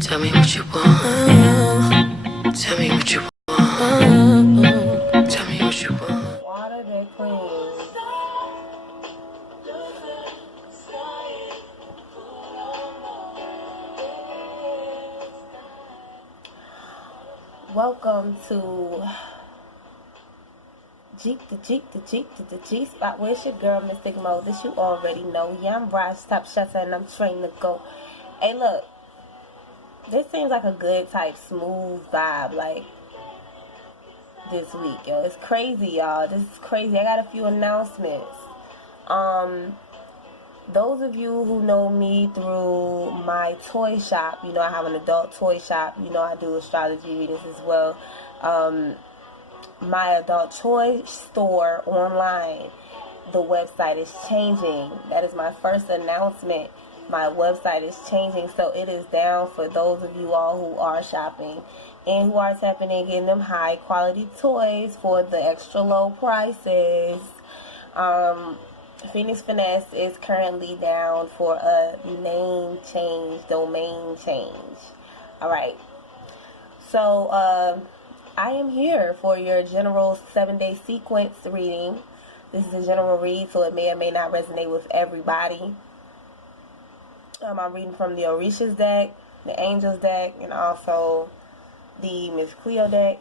Tell me what you want. Tell me what you want. Tell me what you want. Water that clean. Welcome to the GSpot. Where's your girl, Mystic Moe? This you already know. Yeah, I'm Waz Poppin, shotta, and I'm trained to go. Hey, look. This seems like a good type, smooth vibe, like, this week, yo. It's crazy, y'all. This is crazy. I got a few announcements. Those of you who know me through my toy shop, you know I have an adult toy shop. You know I do astrology readings as well. My adult toy store online, the website is changing. That is my first announcement. My website is changing, so it is down for those of you all who are shopping and who are tapping in, getting them high quality toys for the extra low prices. Phoenix Finesse is currently down for a name change, domain change. Alright, so I am here for your general 7-day sequence reading. This is a general read, so it may or may not resonate with everybody. I'm reading from the Orishas deck, the Angels deck, and also the Miss Cleo deck.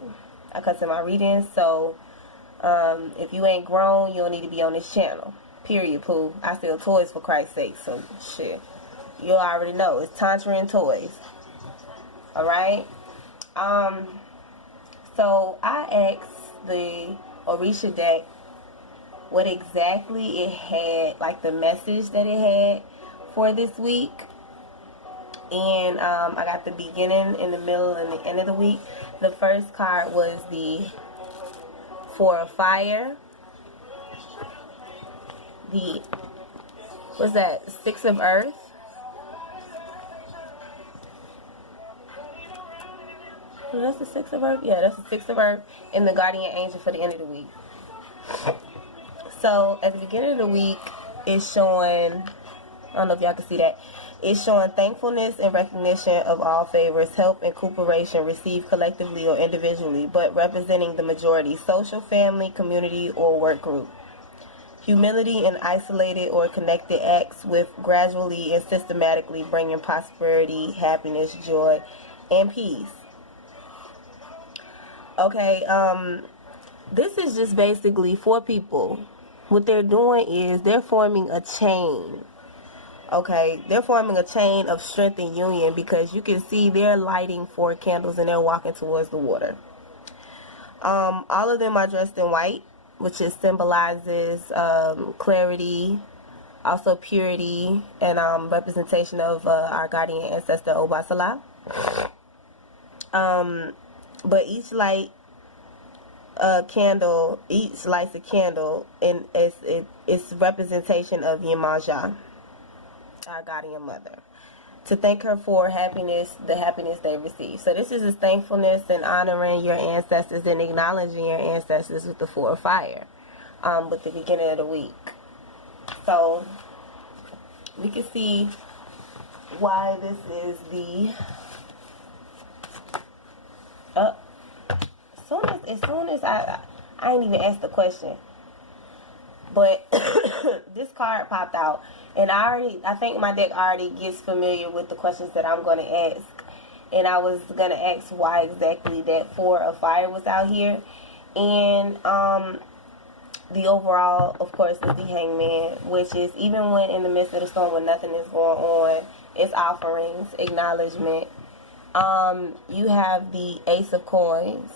I cut to my readings, so if you ain't grown, you don't need to be on this channel. Period, poo. I sell toys for Christ's sake, so shit. You already know. It's Tantra and toys. Alright? So I asked the Orisha deck what exactly it had, like the message that it had for this week. And I got the beginning, in the middle, and the end of the week. The first card was the Four of Fire. The, what's that, Six of Earth. Oh, that's the Six of Earth? Yeah, that's the Six of Earth. And the Guardian Angel for the end of the week. So, at the beginning of the week, it's showing, I don't know if y'all can see that, it's showing thankfulness and recognition of all favors, help and cooperation received collectively or individually, but representing the majority, social, family, community, or work group. Humility in isolated or connected acts with gradually and systematically bringing prosperity, happiness, joy, and peace. Okay, this is just basically for people. What they're doing is they're forming a chain. Okay, they're forming a chain of strength and union, because you can see they're lighting 4 candles and they're walking towards the water. All of them are dressed in white, which is symbolizes clarity, also purity, and representation of our guardian ancestor Obasala. But each light candle, each lights a candle, and it's representation of Yemaja, our guardian mother, to thank her for happiness, the happiness they receive. So this is his thankfulness and honoring your ancestors and acknowledging your ancestors with the Four of Fire, with the beginning of the week. So we can see why this is the as soon as I ain't even asked the question, but this card popped out, and I think my deck already gets familiar with the questions that I'm going to ask. And I was going to ask why exactly that Four of Fire was out here. And the overall, of course, is the Hangman, which is even when in the midst of the storm, when nothing is going on, it's offerings, acknowledgement. You have the Ace of Coins.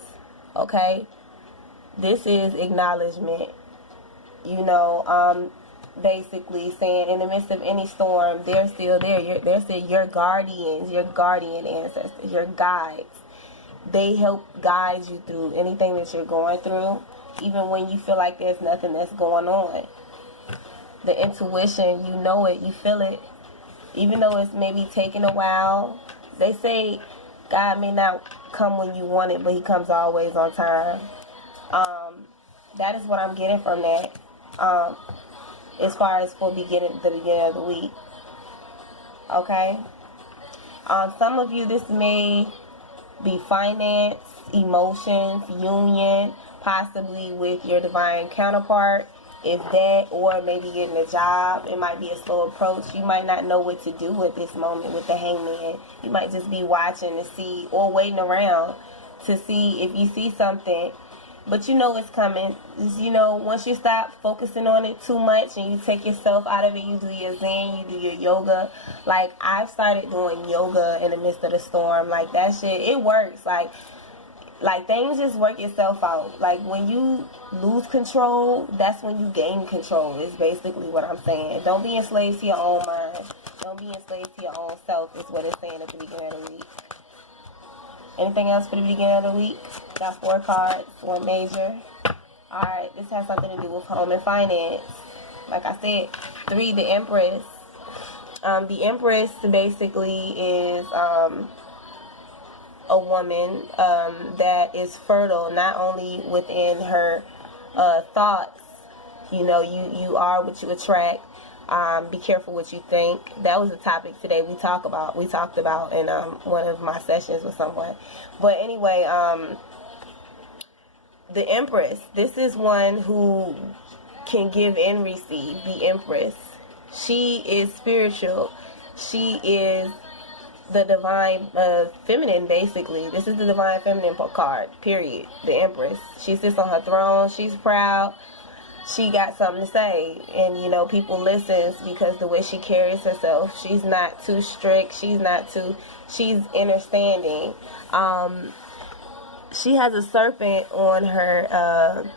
Okay? This is acknowledgement. You know, basically saying in the midst of any storm, they're still there. They're still your guardians, your guardian ancestors, your guides. They help guide you through anything that you're going through, even when you feel like there's nothing that's going on. The intuition, you know it, you feel it, even though it's maybe taking a while. They say God may not come when you want it, but he comes always on time. That is what I'm getting from that. As far as for the beginning of the week. Okay? Some of you, this may be finance, emotions, union, possibly with your divine counterpart, if that, or maybe getting a job. It might be a slow approach. You might not know what to do at this moment with the hangman. You might just be watching to see, or waiting around to see if you see something, but you know it's coming. You know, once you stop focusing on it too much and you take yourself out of it, you do your zen, you do your yoga. Like, I've started doing yoga in the midst of the storm. Like, that shit, it works. Like things just work itself out. Like, when you lose control, that's when you gain control, is basically what I'm saying. Don't be enslaved to your own mind. Don't be enslaved to your own self, is what it's saying at the beginning of the week. Anything else for the beginning of the week? Got 4 cards, 1 major. Alright, this has something to do with home and finance. Like I said, 3, the Empress. The Empress basically is a woman that is fertile, not only within her thoughts. You know, you are what you attract. Be careful what you think. That was the topic today we talked about in one of my sessions with someone. But anyway, the Empress, this is one who can give and receive. The Empress, she is spiritual. She is the divine feminine, basically. This is the divine feminine card, period. The Empress, she sits on her throne. She's proud. She got something to say, and you know, people listens because the way she carries herself. She's not too strict. She's understanding. She has a serpent on her.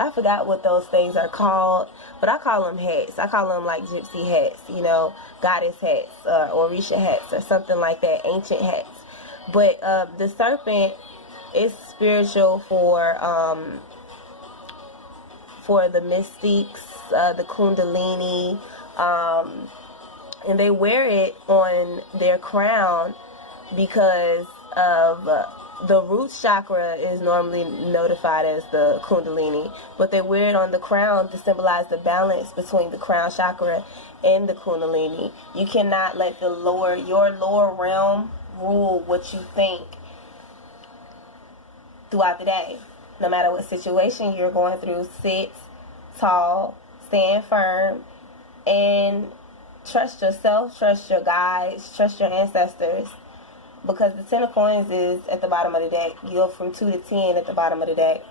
I forgot what those things are called, but I call them hats. I call them like gypsy hats, you know, goddess hats, Orisha hats, or something like that, ancient hats. But the serpent is spiritual for the mystics, the kundalini, and they wear it on their crown because of the root chakra is normally notified as the kundalini, but they wear it on the crown to symbolize the balance between the crown chakra and the kundalini. You cannot let your lower realm rule what you think throughout the day. No matter what situation you're going through, sit tall, stand firm, and trust yourself, trust your guides, trust your ancestors. Because the 10 of coins is at the bottom of the deck. You go from 2 to 10 at the bottom of the deck.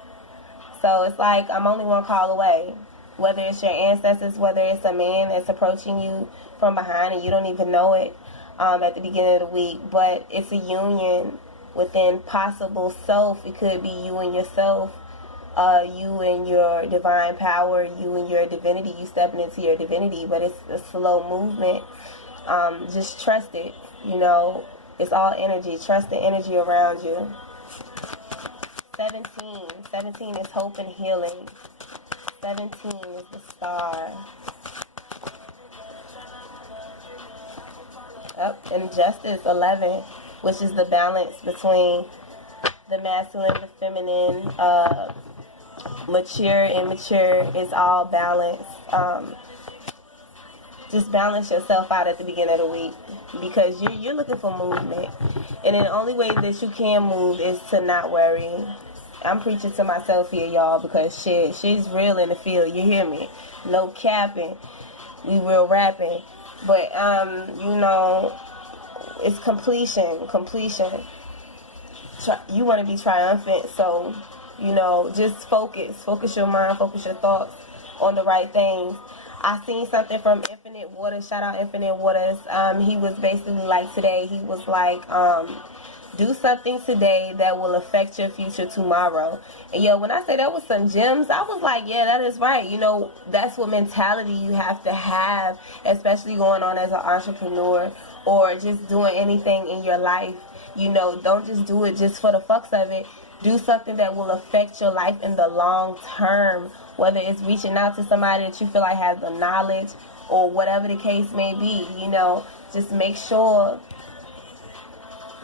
So it's like, I'm only one call away. Whether it's your ancestors, whether it's a man that's approaching you from behind and you don't even know it at the beginning of the week. But it's a union within possible self. It could be you and yourself, you and your divine power, you and your divinity, you stepping into your divinity, but it's a slow movement. Just trust it, you know, it's all energy. Trust the energy around you. 17 is hope and healing. 17 is the star. And justice, 11, which is the balance between the masculine, the feminine, mature, immature, is all balanced. Just balance yourself out at the beginning of the week, because you're looking for movement, and the only way that you can move is to not worry. I'm preaching to myself here, y'all, because shit's real in the field. You hear me? No capping. We real rapping, but you know, it's completion. You want to be triumphant, so you know, just focus your mind, focus your thoughts on the right things. I seen something from Infinite Waters. Shout out Infinite Waters. He was basically like, today, he was like, do something today that will affect your future tomorrow. And yo, when I say that was some gems, I was like, yeah, that is right. You know, that's what mentality you have to have, especially going on as an entrepreneur or just doing anything in your life. You know, don't just do it just for the fucks of it. Do something that will affect your life in the long term, whether it's reaching out to somebody that you feel like has the knowledge or whatever the case may be. You know, just make sure,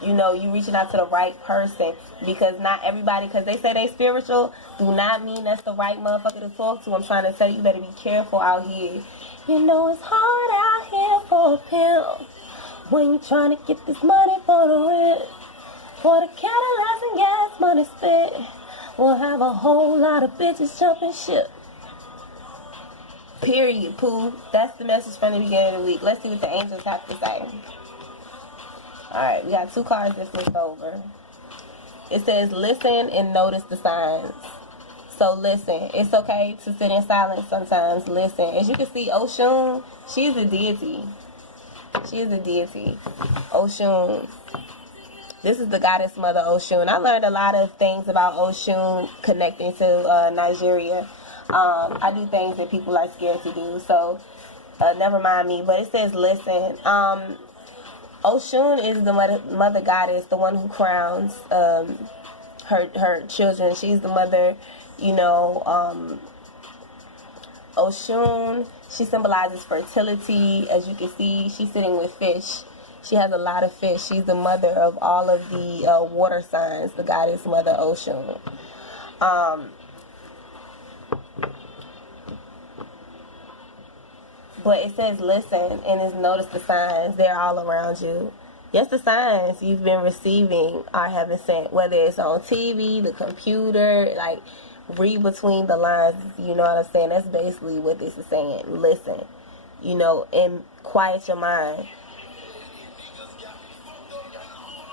you know, you reaching out to the right person, because not everybody, because they say they spiritual, do not mean that's the right motherfucker to talk to. I'm trying to tell you, you better be careful out here. You know, it's hard out here for a pill When you trying to get this money for the rent, for the Cadillacs and gas money spent, we'll have a whole lot of bitches jumping ship. Period, Pooh. That's the message from the beginning of the week. Let's see what the angels have to say. Alright, we got 2 cards to flip over. It says, listen and notice the signs. So listen. It's okay to sit in silence sometimes. Listen. As you can see, Oshun, she's a deity. She is a deity. Oshun. This is the goddess mother Oshun. I learned a lot of things about Oshun connecting to Nigeria. I do things that people are scared to do. So, never mind me. But it says, listen. Oshun is the mother goddess, the one who crowns her children. She's the mother, you know. Oshun, she symbolizes fertility. As you can see, she's sitting with fish. She has a lot of fish. She's the mother of all of the water signs, the goddess mother Oshun. But it says listen, and it's notice the signs. They're all around you. Yes, the signs you've been receiving are heaven sent. Whether it's on TV, the computer, like, read between the lines. You know what I'm saying? That's basically what this is saying. Listen, you know, and quiet your mind.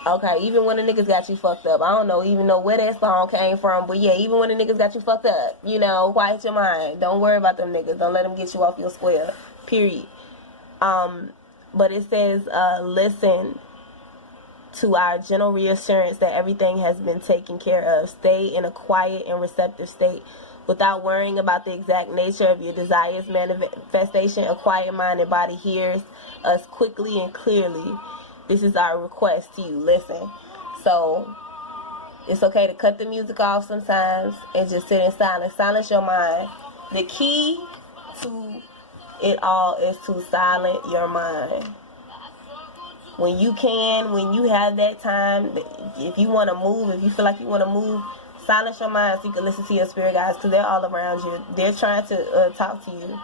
Okay, even when the niggas got you fucked up. I don't even know where that song came from. But yeah, even when the niggas got you fucked up, you know, quiet your mind. Don't worry about them niggas. Don't let them get you off your square. Period. But it says, listen to our gentle reassurance that everything has been taken care of. Stay in a quiet and receptive state without worrying about the exact nature of your desires manifestation. A quiet mind and body hears us quickly and clearly. This is our request to you. Listen. So, it's okay to cut the music off sometimes and just sit in silence. Silence your mind. The key to it all is to silence your mind. When you can, when you have that time, if you want to move, if you feel like you want to move, silence your mind so you can listen to your spirit guides, because they're all around you. They're trying to talk to you.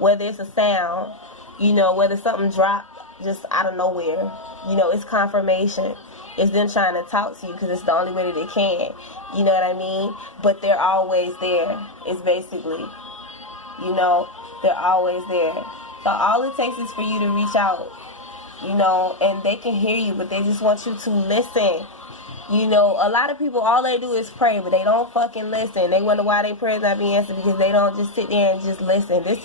Whether it's a sound, you know, whether something dropped just out of nowhere, you know, it's confirmation. It's them trying to talk to you because it's the only way that they can. You know what I mean? But they're always there. It's basically, you know, they're always there. So all it takes is for you to reach out, you know, and they can hear you, but they just want you to listen. You know, a lot of people, all they do is pray, but they don't fucking listen. They wonder why their prayers not being answered because they don't just sit there and just listen. This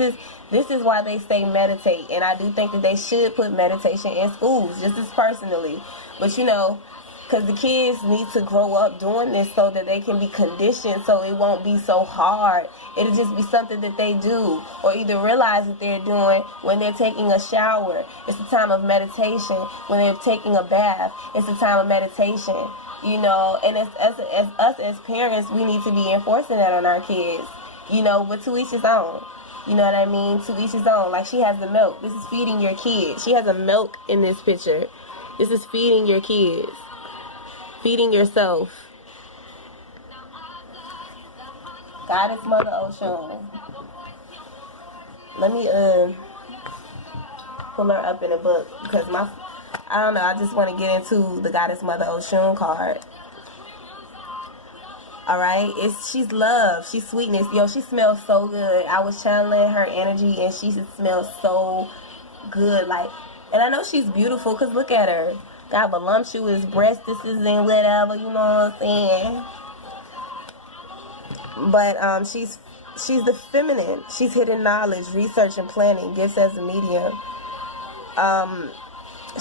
is why they say meditate, and I do think that they should put meditation in schools, just as personally. But you know, because the kids need to grow up doing this so that they can be conditioned, so it won't be so hard. It'll just be something that they do, or either realize that they're doing when they're taking a shower. It's a time of meditation. When they're taking a bath, it's a time of meditation. You know, and as us as parents, we need to be enforcing that on our kids. You know, but to each his own. You know what I mean? To each his own. Like, she has the milk. This is feeding your kids. She has a milk in this picture. This is feeding your kids. Feeding yourself. Goddess Mother Oshun. Let me pull her up in a book because I don't know, I just want to get into the Goddess Mother Oshun card. Alright, she's love, she's sweetness. Yo, she smells so good. I was channeling her energy and she just smells so good. Like, and I know she's beautiful because look at her. Got voluptuous breastises and whatever, you know what I'm saying? But she's the feminine. She's hidden knowledge, research and planning, gifts as a medium.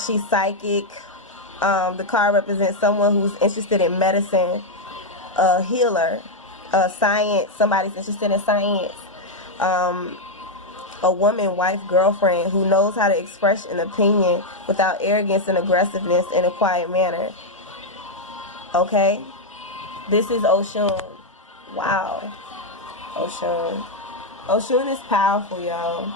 She's psychic. The card represents someone who's interested in medicine, a healer, science. Somebody's interested in science. A woman, wife, girlfriend who knows how to express an opinion without arrogance and aggressiveness in a quiet manner. Okay? This is Oshun. Wow. Oshun. Oshun is powerful, y'all.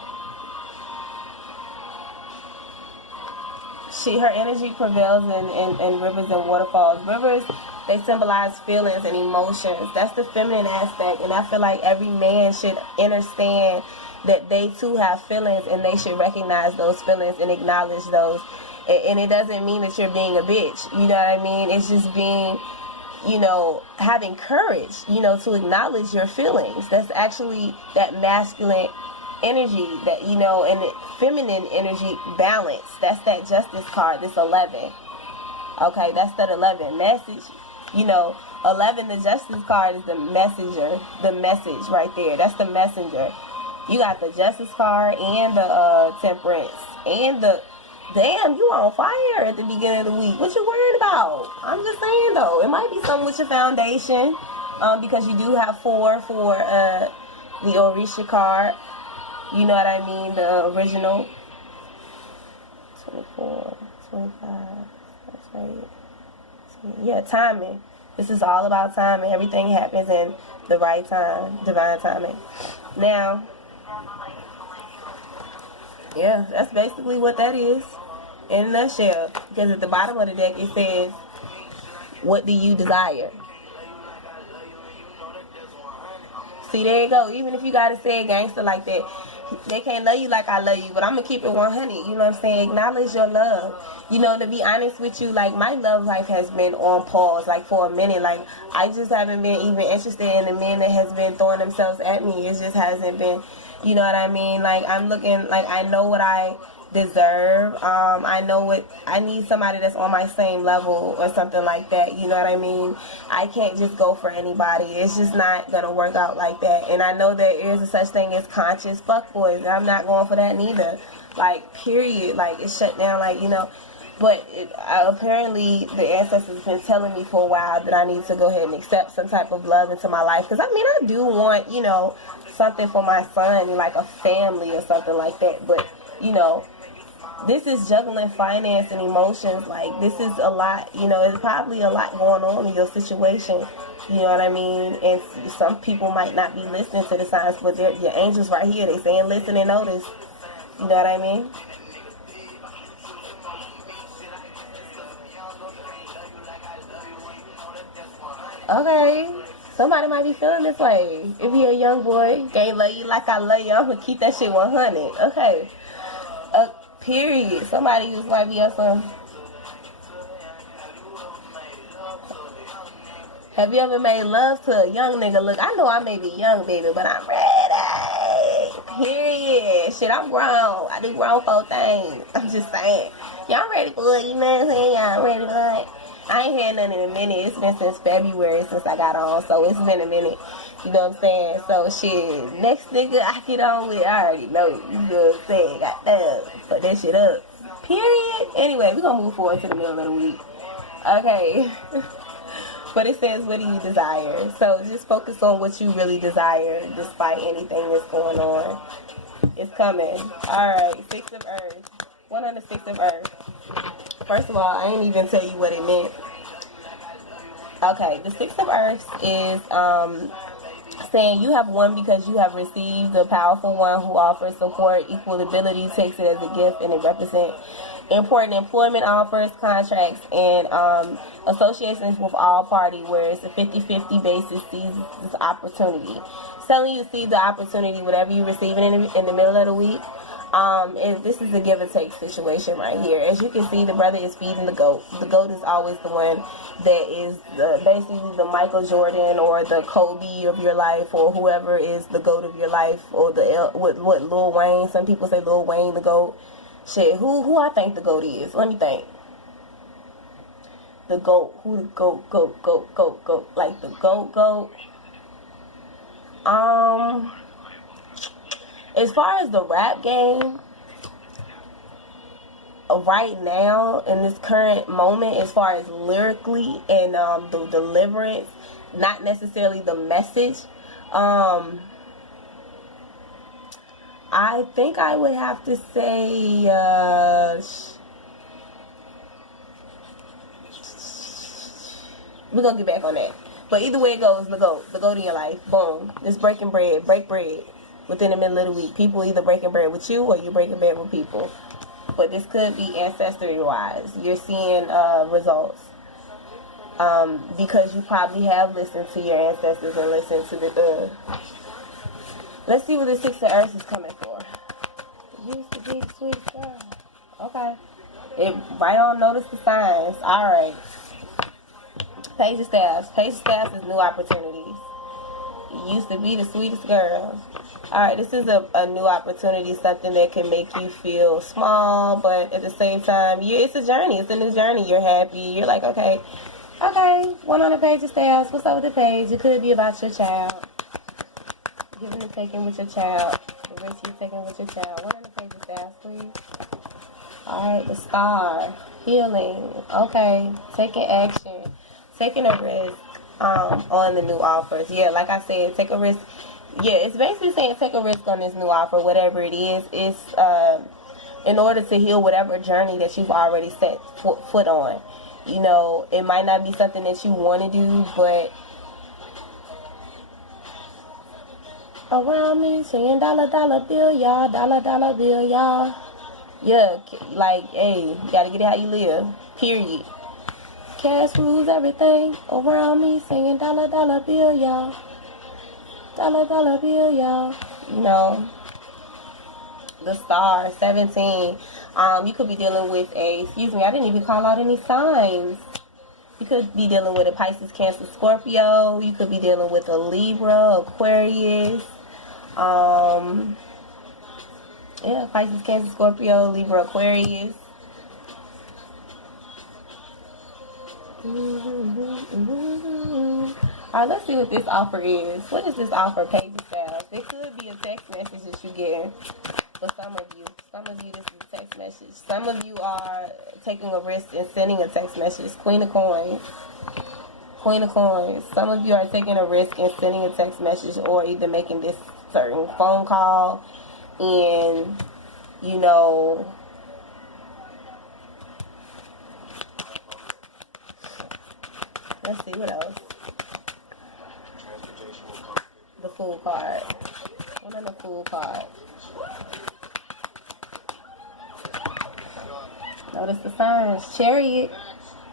Her energy prevails in rivers and waterfalls. Rivers, they symbolize feelings and emotions. That's the feminine aspect, and I feel like every man should understand that they too have feelings, and they should recognize those feelings and acknowledge those. And it doesn't mean that you're being a bitch. You know what I mean? It's just being, you know, having courage, you know, to acknowledge your feelings. That's actually that masculine energy, that, you know, and the feminine energy balance. That's that justice card, this 11. Okay, that's that 11 message. You know, 11, the justice card is the messenger, the message right there. That's the messenger. You got the justice card and the temperance and the, damn, you on fire at the beginning of the week. What you worried about? I'm just saying though, it might be something with your foundation, because you do have 4 for the Orisha card. You know what I mean? The original. 24, 25. That's right. Yeah, timing. This is all about timing. Everything happens in the right time, divine timing. Now, yeah, that's basically what that is in a nutshell. Because at the bottom of the deck it says, what do you desire? See, there you go. Even if you gotta say it gangster like that, they can't love you like I love you, but I'm gonna keep it 100. You know what I'm saying? Acknowledge your love. You know, to be honest with you, like, my love life has been on pause, like, for a minute. Like, I just haven't been even interested in the men that has been throwing themselves at me. It just hasn't been, you know what I mean? Like, I'm looking, like, I know what I deserve. I know what I need, somebody that's on my same level or something like that. You know what I mean? I can't just go for anybody. It's just not gonna work out like that. And I know there is a such thing as conscious fuckboys, and I'm not going for that neither. Like, period. Like, it's shut down. Like, you know. But apparently the ancestors have been telling me for a while that I need to go ahead and accept some type of love into my life. Because, I mean, I do want, you know, something for my son, like a family or something like that. But, you know, this is juggling finance and emotions. Like, this is a lot, you know, there's probably a lot going on in your situation. You know what I mean? And some people might not be listening to the signs, but your angels right here, they saying listen and notice. You know what I mean? Okay, somebody might be feeling this way. If you're a young boy, can't love you like I love you, I'm gonna keep that shit 100. Okay, period. Somebody just might be on some. Have you ever made love to a young nigga? Look, I know I may be young, baby, but I'm ready. Period. Shit, I'm grown. I do grown folk things. I'm just saying. Y'all ready for it? You know what I'm saying? Y'all ready for it? I ain't had nothing in a minute. It's been since February since I got on, so it's been a minute. You know what I'm saying? So shit, next nigga I get on with, I already know. You know what I'm saying? Goddamn, put that shit up. Period. Anyway, we're gonna move forward to the middle of the week. Okay. But it says, what do you desire? So just focus on what you really desire, despite anything that's going on. It's coming. Alright, 6 of Earth. 1 on the 6 of Earth. First of all, I ain't even tell you what it meant. Okay, the 6 of Earths is saying you have won because you have received the powerful one who offers support, equal ability, takes it as a gift, and it represents important employment offers, contracts, and associations with all parties, where it's a 50-50 basis, sees this opportunity. It's telling you to see the opportunity, whatever you're receiving in the middle of the week. And this is a give and take situation right here. As you can see, the brother is feeding the goat. The goat is always the one that is basically the Michael Jordan or the Kobe of your life, or whoever is the goat of your life, or what Lil Wayne. Some people say Lil Wayne the goat. Shit, who I think the goat is? Let me think. The goat. Who the goat? Like the goat. As far as the rap game, right now, in this current moment, as far as lyrically and the deliverance, not necessarily the message, I think I would have to say, we're going to get back on that. But either way it goes, the goat in your life, boom, it's break bread. Within the middle of the week, people either breaking bread with you or you breaking bread with people. But this could be ancestry-wise. You're seeing results because you probably have listened to your ancestors and listened to the. Let's see what the 6 of Earth is coming for. Used to be sweet girl. Okay. It right on, notice the signs. Alright. Page of Staffs. Page of Staffs is new opportunities. You used to be the sweetest girl. Alright, this is a new opportunity, something that can make you feel small, but at the same time, it's a journey. It's a new journey. You're happy. You're like, okay, one on the Page of Staffs. What's up with the page? It could be about your child. Giving and taking with your child. The risk you're taking with your child. One on the Page of Staffs, please. Alright, the Star. Healing. Okay, taking action. Taking a risk on the new offers. Yeah, like I said, take a risk. Yeah, it's basically saying take a risk on this new offer, whatever it is. It's in order to heal whatever journey that you've already set foot on. You know, it might not be something that you want to do, but around me saying dollar bill, y'all, dollar bill, y'all. Yeah, like, hey, you gotta get it how you live. Period. Cash rules everything around me saying dollar bill, y'all. Dollar bill, y'all. You know, the Star, 17. You could be dealing with excuse me, I didn't even call out any signs. You could be dealing with a Pisces, Cancer, Scorpio. You could be dealing with a Libra, Aquarius. Yeah, Pisces, Cancer, Scorpio, Libra, Aquarius. Alright, let's see what this offer is. What is this offer, Page of Staffs? It could be a text message that you're getting for some of you. Some of you, this is a text message. Some of you are taking a risk and sending a text message. Queen of Coins. Queen of Coins. Some of you are taking a risk and sending a text message, or either making this certain phone call and, you know, let's see what else. The Fool card. One on the Fool card. Notice the signs. Chariot.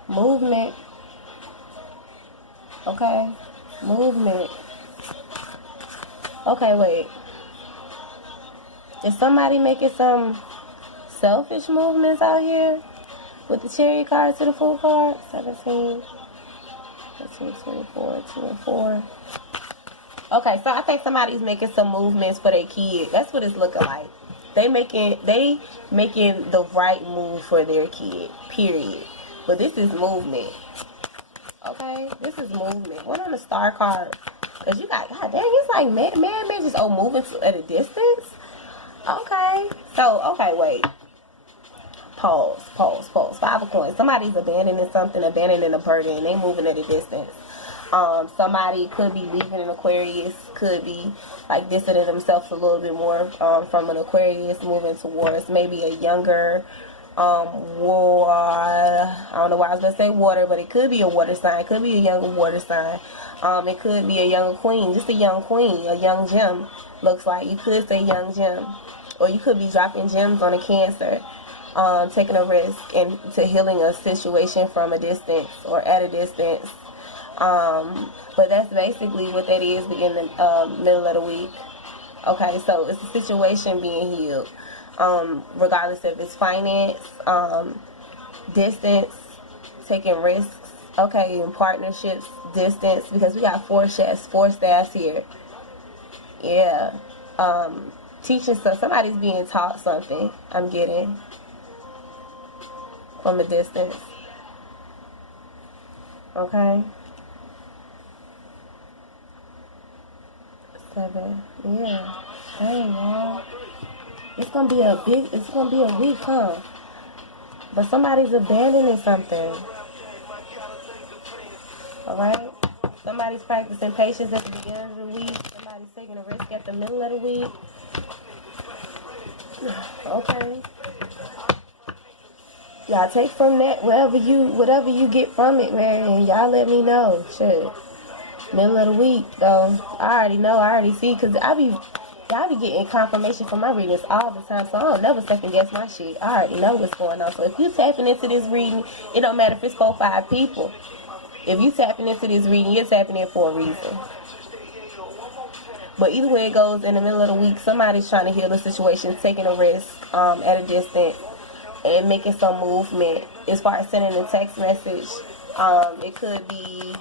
Movement. Okay. Movement. Okay, wait. Is somebody making some selfish movements out here with the Chariot card to the Fool card? 17. 13, 24, 2 and 4. Okay, so I think somebody's making some movements for their kid. That's what it's looking like. They making the right move for their kid. Period. But this is movement. Okay, this is movement. What on the Star card? Cause you got, god dang, it's like man, just moving at a distance. Okay, so okay, wait. Pause. 5 of Coins. Somebody's abandoning something, abandoning a burden, and they moving at a distance. Somebody could be leaving an Aquarius, could be like distancing themselves a little bit more from an Aquarius, moving towards maybe a younger war. I don't know why I was gonna say water, but it could be a water sign. It could be a younger water sign. It could be a young queen, just a young queen, a young gem. Looks like you could say young gem, or you could be dropping gems on a Cancer. Taking a risk into healing a situation from a distance or at a distance. But that's basically what that is in the middle of the week. Okay, so it's a situation being healed. Regardless if it's finance, distance, taking risks, okay, in partnerships, distance, because we got 4 staffs here. Yeah. Teaching stuff. Somebody's being taught something, I'm getting, from a distance. Okay. 7. Yeah. Dang, y'all. It's gonna be a week, huh? But somebody's abandoning something. Alright? Somebody's practicing patience at the beginning of the week. Somebody's taking a risk at the middle of the week. Okay. Y'all take from that whatever you get from it, man, and y'all let me know. Shit. Middle of the week, though. I already know, I already see, because y'all be getting confirmation from my readings all the time, so I don't never second guess my shit. I already know what's going on. So if you tapping into this reading, it don't matter if it's 4 or 5 people. If you tapping into this reading, you're tapping in for a reason. But either way it goes, in the middle of the week, somebody's trying to heal the situation, taking a risk at a distance. and making some movement as far as sending a text message. It could be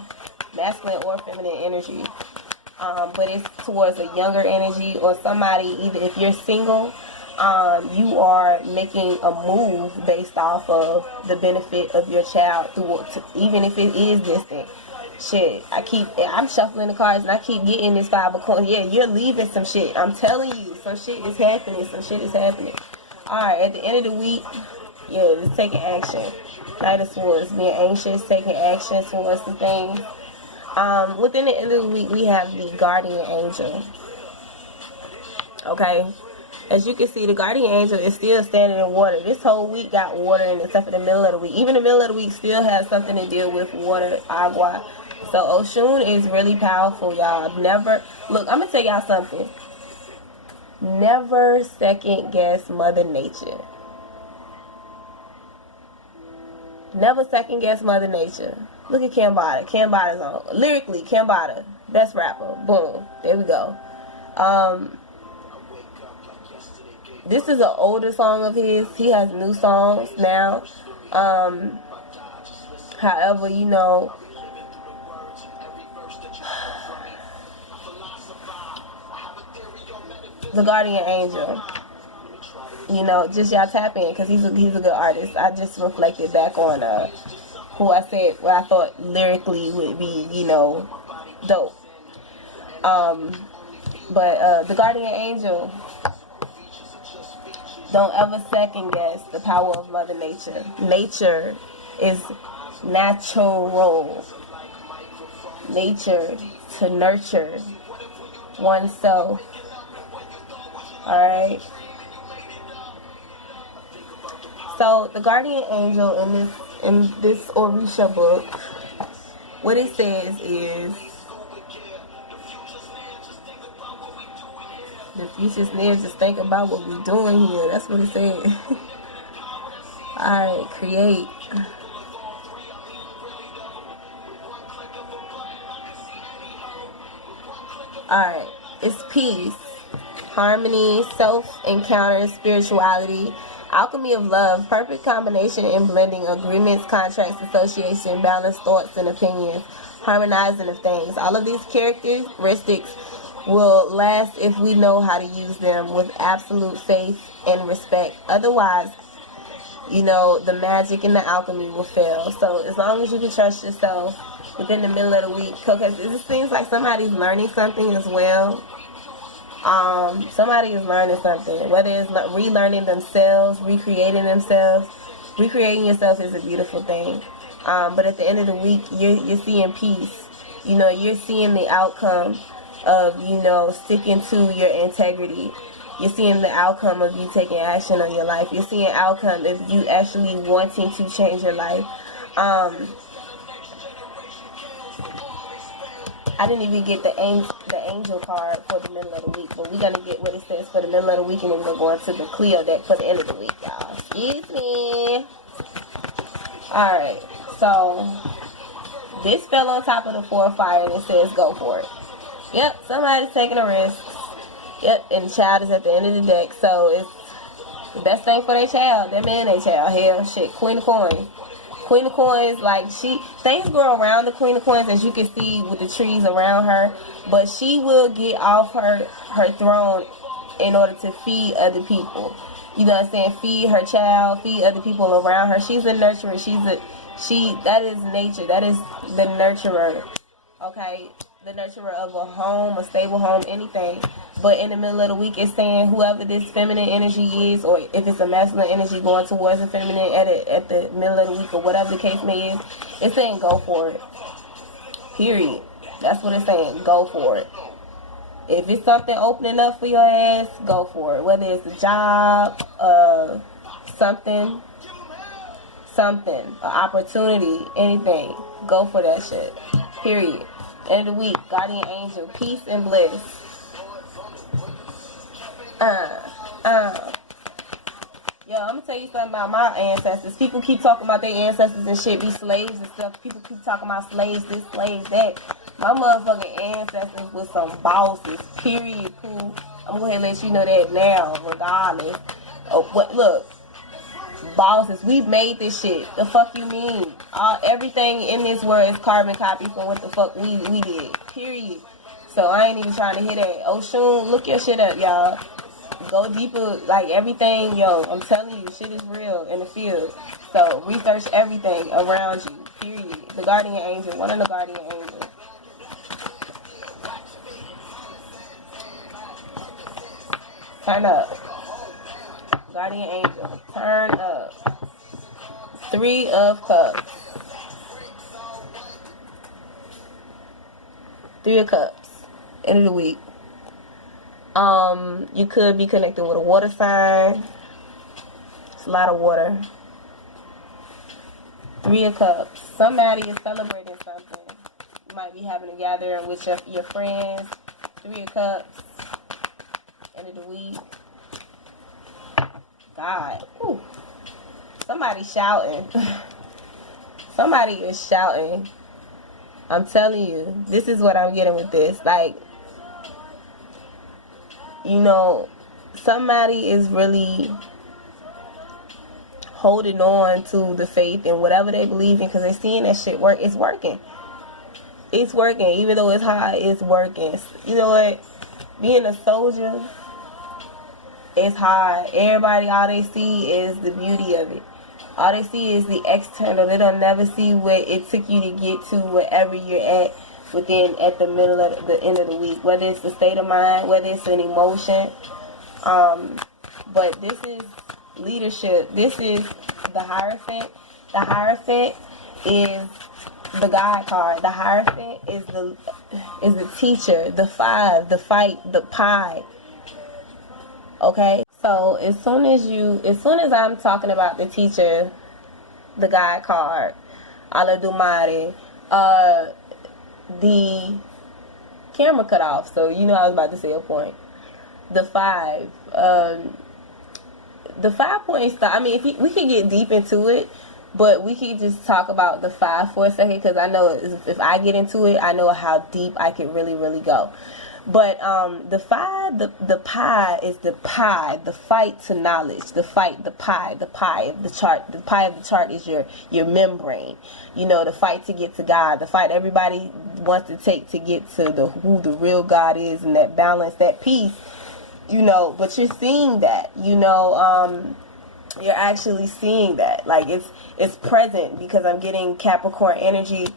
masculine or feminine energy, but it's towards a younger energy or somebody. Either if you're single, you are making a move based off of the benefit of your child, even if it is distant. Shit, I'm shuffling the cards and I keep getting this 5 of coins. Yeah, you're leaving some shit. I'm telling you, some shit is happening. Alright, at the end of the week, yeah, just taking action. Knight of Swords, being anxious, taking action towards the things. Within the end of the week, we have the Guardian Angel. Okay, as you can see, the Guardian Angel is still standing in water. This whole week got water in it, except for the middle of the week. Even the middle of the week still has something to deal with water, agua. So Oshun is really powerful, y'all. Look, I'm gonna tell y'all something. Never second guess Mother Nature. Never second guess Mother Nature. Look at Kambada. Kambada's on. Lyrically, Kambada. Best rapper. Boom. There we go. This is an older song of his. He has new songs now. However, you know, the Guardian Angel, you know, just y'all tap in because he's a good artist. I just reflected back on who I said what I thought lyrically would be, you know, dope. But the Guardian Angel, don't ever second guess the power of Mother Nature. Nature is natural. Nature to nurture oneself. Alright. So the Guardian Angel in this Orisha book, what it says is the future snares just think about what we're doing here. That's what it said. Alright, create. Alright, it's peace, harmony, self-encounter, spirituality, alchemy of love, perfect combination and blending, agreements, contracts, association, balanced thoughts and opinions, harmonizing of things. All of these characteristics will last if we know how to use them with absolute faith and respect. Otherwise, you know, the magic and the alchemy will fail. So as long as you can trust yourself within the middle of the week, because it seems like somebody's learning something as well. Somebody is learning something, whether it's relearning themselves, recreating themselves. Recreating yourself is a beautiful thing. But at the end of the week, you're seeing peace. You know, you're seeing the outcome of, you know, sticking to your integrity. You're seeing the outcome of you taking action on your life. You're seeing outcome of you actually wanting to change your life. I didn't even get the angel card for the middle of the week, but we're going to get what it says for the middle of the week, and then we're going to the Cleo deck for the end of the week, y'all. Excuse me. Alright, so this fell on top of the 4 of fire, and it says go for it. Yep, somebody's taking a risk. Yep, and the child is at the end of the deck, so it's the best thing for their child. That man, their child. Hell, shit, Queen of Coins. Queen of Coins, like, things grow around the Queen of Coins, as you can see with the trees around her, but she will get off her throne in order to feed other people. You know what I'm saying? Feed her child, feed other people around her. She's a nurturer. That is nature. That is the nurturer. Okay? The nurturer of a home, a stable home, anything. But in the middle of the week, it's saying whoever this feminine energy is, or if it's a masculine energy going towards the feminine at the middle of the week, or whatever the case may is, it's saying go for it. Period. That's what it's saying. Go for it. If it's something opening up for your ass, go for it. Whether it's a job, something, an opportunity, anything. Go for that shit. Period. End of the week, Guardian Angel, peace and bliss. Yo, I'm gonna tell you something about my ancestors. People keep talking about their ancestors and shit, be slaves and stuff. People keep talking about slaves this, slaves that. My motherfucking ancestors was some bosses, period, cool. I'm gonna go ahead and let you know that now, regardless of what. Look, bosses. We made this shit. The fuck you mean? Everything in this world is carbon copy from what the fuck we did. Period. So I ain't even trying to hit that. Oh, Shun, look your shit up, y'all. Go deeper, like everything, yo. I'm telling you, shit is real in the field. So research everything around you. Period. The guardian angel, one of the guardian angels. Turn up. Guardian angel, turn up. 3 of Cups. 3 of Cups. End of the week. You could be connected with a water sign. It's a lot of water. 3 of Cups. Somebody is celebrating something. You might be having a gathering with your friends. 3 of Cups. End of the week. God. Whew. Somebody shouting. Somebody is shouting. I'm telling you, this is what I'm getting with this. Like, you know, somebody is really holding on to the faith and whatever they believe in because they're seeing that shit work. It's working. It's working. Even though it's hard, it's working. You know what? Being a soldier, it's hard. Everybody, all they see is the beauty of it. All they see is the external. They don't never see what it took you to get to wherever you're at at the middle of the end of the week. Whether it's the state of mind, whether it's an emotion. But this is leadership. This is the Hierophant. The Hierophant is the God card. The Hierophant is the teacher, the 5, the fight, the pie. Okay? So as soon as I'm talking about the teacher, the God card, Aladumare, the camera cut off. So you know I was about to say a point. The 5. The 5 points, I mean, if we could get deep into it, but we could just talk about the 5 for a second, because I know if I get into it, I know how deep I could really, really go. But the 5, the pie is the pie, the fight to knowledge, the fight, the pie of the chart. The pie of the chart is your membrane. You know, the fight to get to God, the fight everybody wants to take to get to who the real God is, and that balance, that peace. You know, but you're seeing that, you know, you're actually seeing that. Like, it's present, because I'm getting Capricorn energy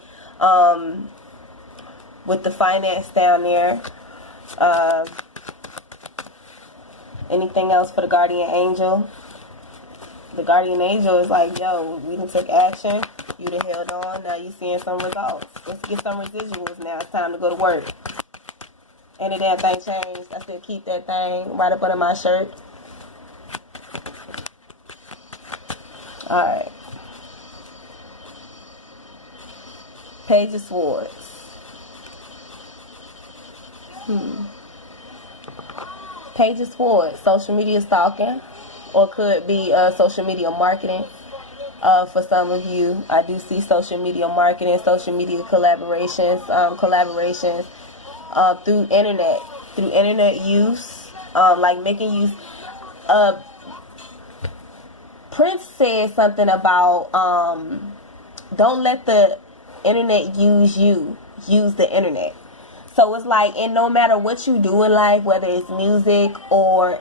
with the finance down there. Anything else for the guardian angel? The guardian angel is like, yo, we done took action. You done held on. Now you seeing some results. Let's get some residuals now. It's time to go to work. Ain't a damn thing changed. I still keep that thing right up under my shirt. Alright. Page of Swords. Page of Swords. Social media stalking. Or could be social media marketing. For some of you, I do see social media marketing, social media collaborations, through internet use, like making use. Prince said something about don't let the internet use you, use the internet. So it's like, and no matter what you do in life, whether it's music or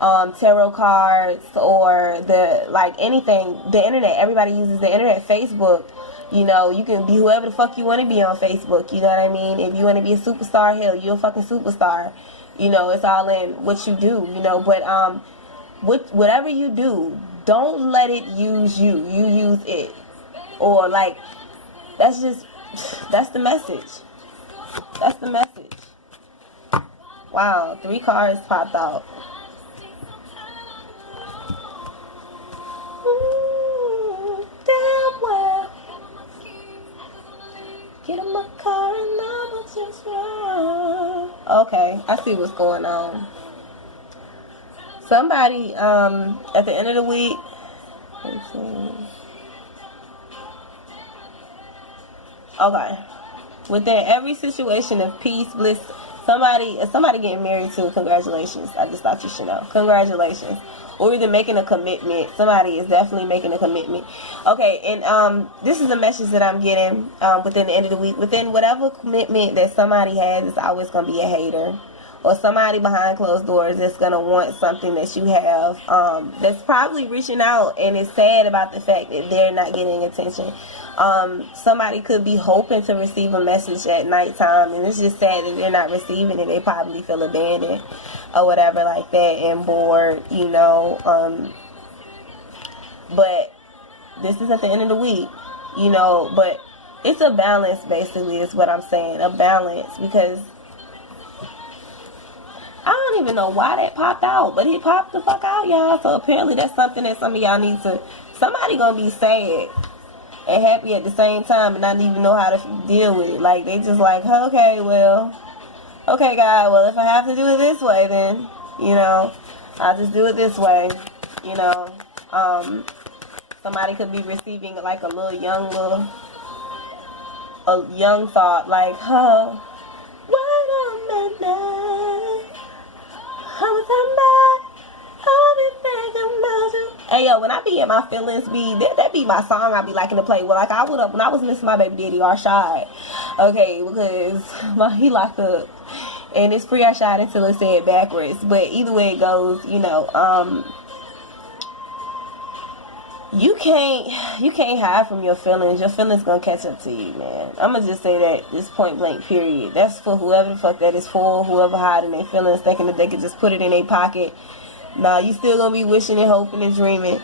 tarot cards or anything, the internet, everybody uses the internet. Facebook, you know, you can be whoever the fuck you want to be on Facebook, you know what I mean? If you want to be a superstar, hell, you're a fucking superstar. You know, it's all in what you do, you know, but whatever you do, don't let it use you. You use it. Or like, that's the message. That's the message. Wow, 3 cards popped out. Damn well. Get in my car and I'ma just run. Okay, I see what's going on. Somebody, at the end of the week, 18. Okay. Within every situation of peace, bliss, Somebody getting married too. Congratulations. I just thought you should know. Congratulations. Or either making a commitment. Somebody is definitely making a commitment. Okay, and this is a message that I'm getting within the end of the week. Within whatever commitment that somebody has, it's always going to be a hater. Or somebody behind closed doors that's going to want something that you have. That's probably reaching out and is sad about the fact that they're not getting attention. Somebody could be hoping to receive a message at nighttime, and it's just sad that they're not receiving it. They probably feel abandoned or whatever like that and bored, you know. But this is at the end of the week, you know. But it's a balance, basically, is what I'm saying. A balance, because I don't even know why that popped out, but it popped the fuck out, y'all. So apparently that's something that some of y'all need to, somebody gonna be sad and happy at the same time and not even know how to deal with it. Like, they just like, okay, God, well, if I have to do it this way, then, you know, I'll just do it this way, you know. Somebody could be receiving like a young thought, like, oh, wait a minute, hey, yo, when I be in my feelings, that be my song I be liking to play. Well, like, when I was missing my baby daddy, Rashad, okay, because he locked up, and it's free Rashad until it said backwards, but either way it goes, you know, you can't hide from your feelings. Your feelings gonna catch up to you, man. I'm gonna just say that, this point blank period. That's for whoever the fuck that is for, whoever hiding their feelings, thinking that they could just put it in their pocket. Nah, you still gonna be wishing and hoping and dreaming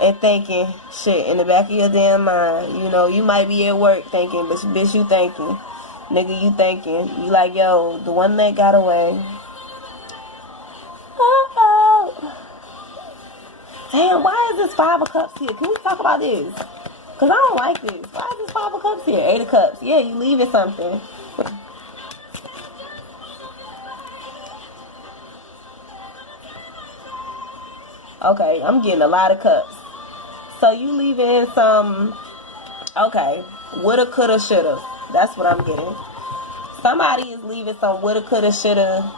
and thinking shit in the back of your damn mind. You know, you might be at work thinking, but bitch, you thinking. Nigga, you thinking. You like, yo, the one that got away. Damn, why is this 5 of Cups here? Can we talk about this? Because I don't like this. Why is this 5 of Cups here? 8 of Cups. Yeah, you leaving something. Okay, I'm getting a lot of cups. So you leaving some, okay, woulda, coulda, shoulda. That's what I'm getting. Somebody is leaving some woulda, coulda, shoulda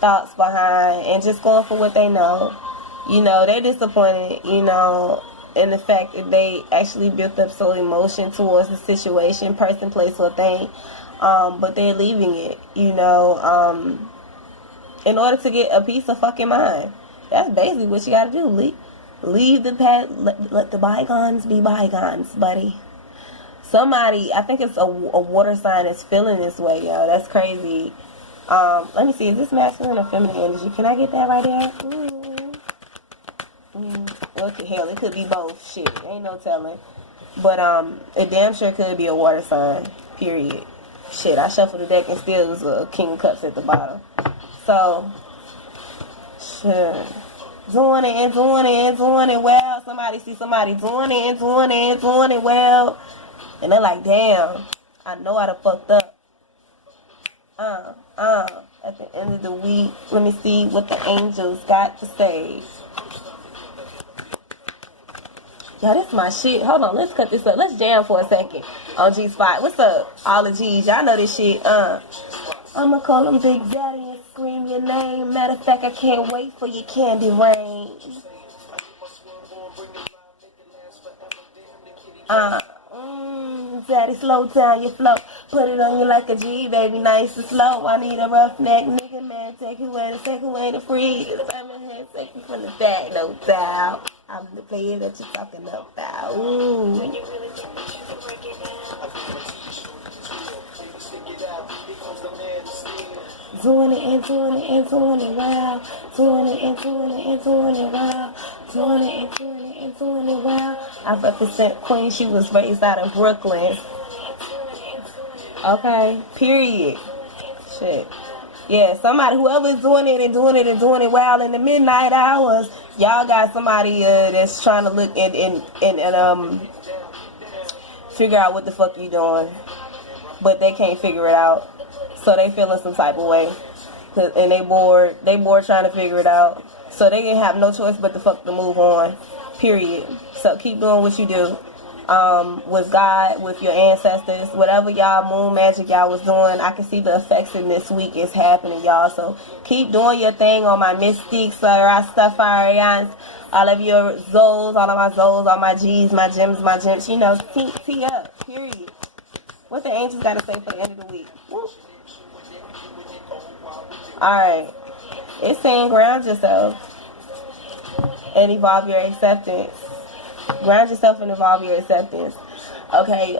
thoughts behind and just going for what they know. You know, they're disappointed, you know, in the fact that they actually built up so emotion towards the situation, person, place, or thing. But they're leaving it, you know, in order to get a peace of fucking mind. That's basically what you gotta do. Leave the past, let the bygones be bygones, buddy. Somebody, I think it's a water sign is feeling this way, yo. That's crazy. Let me see, is this masculine or feminine energy? Can I get that right there? Well, hell, it could be both. Shit, ain't no telling. But it damn sure could be a water sign. Period. Shit, I shuffled the deck and still there's a King of Cups at the bottom. So, shit. Doing it well. Somebody see somebody doing it well. And they're like, damn, I know I done fucked up. At the end of the week, let me see what the angels got to say. Yeah, this is my shit. Hold on, let's cut this up. Let's jam for a second on GSpot. What's up, all the G's? Y'all know this shit. I'ma call him Big Daddy and scream your name. Matter of fact, I can't wait for your candy rain. Daddy, slow down your flow. Put it on you like a G, baby, nice and slow. I need a roughneck nigga, man. Take you away to free. I'm in here, take you from the back, no doubt. I'm the player that you're talking about. Ooh. Doing it well. Doing it well. I represent Queen. She was raised out in Brooklyn. Okay, period. Shit. Yeah, somebody, whoever's doing it well in the midnight hours, y'all got somebody that's trying to look and figure out what the fuck you doing, but they can't figure it out, so they feeling some type of way, and they bored trying to figure it out, so they can have no choice but to fuck to move on, period. So keep doing what you do. with God, with your ancestors, whatever y'all moon magic y'all was doing. I can see the effects in this week is happening, y'all. So keep doing your thing on my mystics, Rastafarians, all of your Zols, all of my Zols, all my G's, my gems, you know, tee up, period. What the angels got to say for the end of the week? Woo. Alright. It's saying ground yourself and evolve your acceptance. Ground yourself and evolve your acceptance. Okay,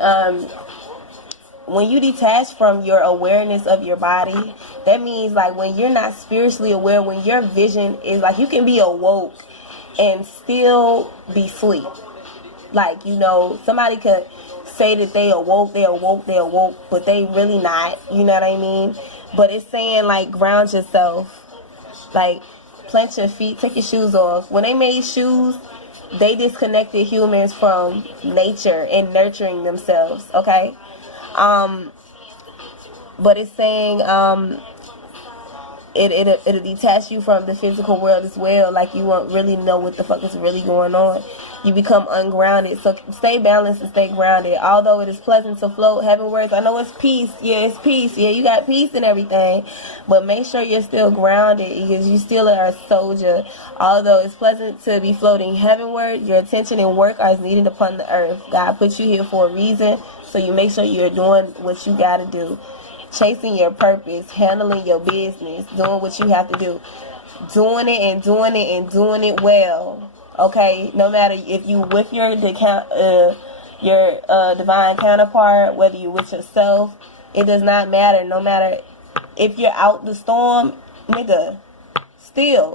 when you detach from your awareness of your body, that means like when you're not spiritually aware, when your vision is like, you can be awoke and still be asleep. Like, you know, somebody could say that they awoke, but they really not, you know what I mean? But it's saying like ground yourself, like plant your feet, take your shoes off. When they made shoes, they disconnected humans from nature and nurturing themselves, okay? But it's saying it'll detach you from the physical world as well. Like, you won't really know what the fuck is really going on. You become ungrounded. So stay balanced and stay grounded. Although it is pleasant to float heavenwards, I know it's peace. Yeah, it's peace. Yeah, you got peace and everything. But make sure you're still grounded, because you still are a soldier. Although it's pleasant to be floating heavenward, your attention and work are needed upon the earth. God put you here for a reason. So you make sure you're doing what you got to do. Chasing your purpose, handling your business, doing what you have to do. Doing it and doing it and doing it well. Okay, no matter if you with your divine counterpart, whether you with yourself, it does not matter. No matter if you're out the storm, nigga,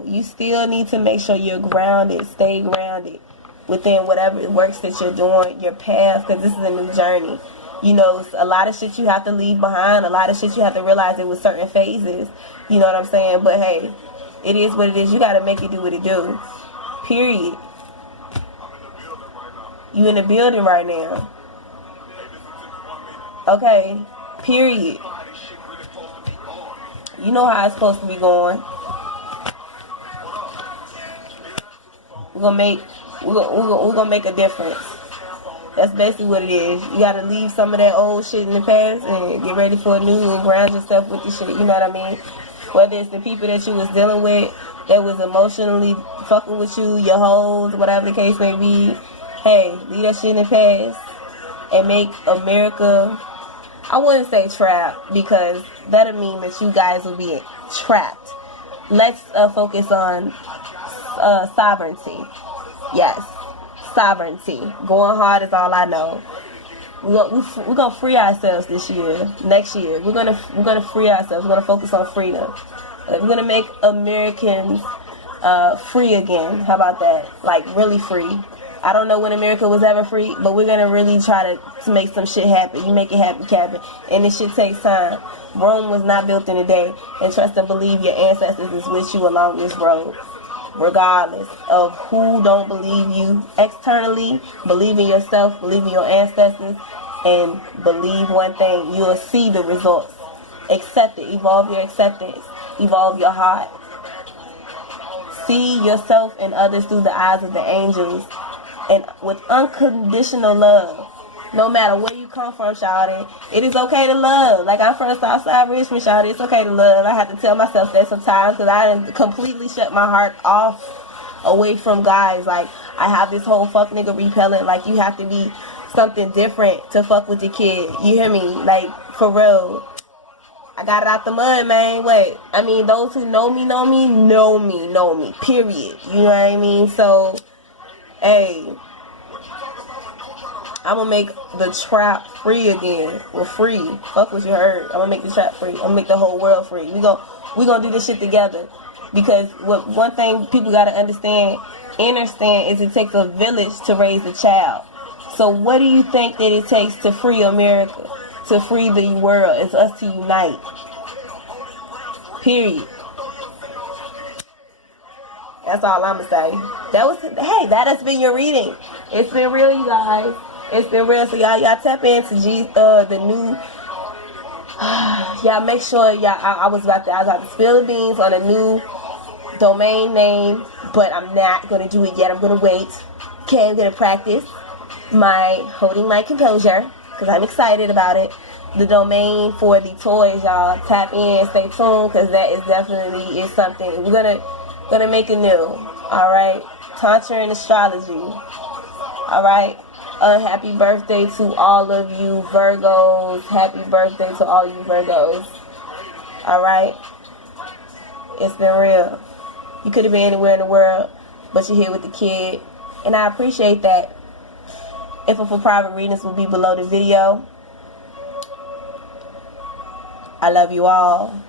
you still need to make sure you're grounded. Stay grounded within whatever works that you're doing, your path, because this is a new journey. You know, a lot of shit you have to leave behind. A lot of shit you have to realize it was certain phases. You know what I'm saying? But hey, it is what it is. You got to make it do what it do. Period. You in the building right now. Okay. Period. You know how it's supposed to be going. We're gonna make a difference. That's basically what it is. You gotta leave some of that old shit in the past and get ready for a new, and ground yourself with the shit. You know what I mean? Whether it's the people that you was dealing with that was emotionally fucking with you, your hoes, whatever the case may be. Hey, leave that shit in the past and make America, I wouldn't say trapped, because that'll mean that you guys will be trapped. Let's focus on sovereignty. Yes, sovereignty. Going hard is all I know. We're gonna free ourselves this year. Next year, we're gonna free ourselves. We're gonna focus on freedom. We're gonna make Americans free again. How about that? Like, really free. I don't know when America was ever free, but we're gonna really try to make some shit happen. You make it happen, Captain. And this shit takes time. Rome was not built in a day. And trust and believe your ancestors is with you along this road. Regardless of who don't believe you externally, believe in yourself, believe in your ancestors, and believe one thing, you'll see the results. Accept it. Evolve your acceptance. Evolve your heart. See yourself and others through the eyes of the angels, and with unconditional love. No matter where you come from, shawty, it is okay to love. Like, I'm from Southside Richmond, shawty. It's okay to love. I have to tell myself that sometimes, because I done completely shut my heart off away from guys. Like, I have this whole fuck nigga repellent. Like, you have to be something different to fuck with the kid. You hear me? Like, for real. I got it out the mud, man. I mean, those who know me, period. You know what I mean? So, hey, I'm gonna make the trap free again. Well, free. Fuck what you heard. I'm gonna make the trap free. I'm gonna make the whole world free. We gonna do this shit together. Because one thing people gotta understand is it takes a village to raise a child. So what do you think that it takes to free America? To free the world? It's us to unite. Period. That's all I'm gonna say. That has been your reading. It's been real, you guys. It's been real. So y'all tap into the new. Y'all make sure I was about to spill the beans on a new domain name, but I'm not gonna do it yet. I'm gonna wait. Okay, I'm gonna practice. my holding my composure, because I'm excited about it. The domain for the toys, y'all. Tap in, stay tuned, because that is definitely is something we're gonna make anew. All right, tantra and astrology. All right. Happy birthday to all of you Virgos. Happy birthday to all you Virgos. All right. It's been real. You could have been anywhere in the world, but you're here with the kid, and I appreciate that. Info for private readings will be below the video. I love you all.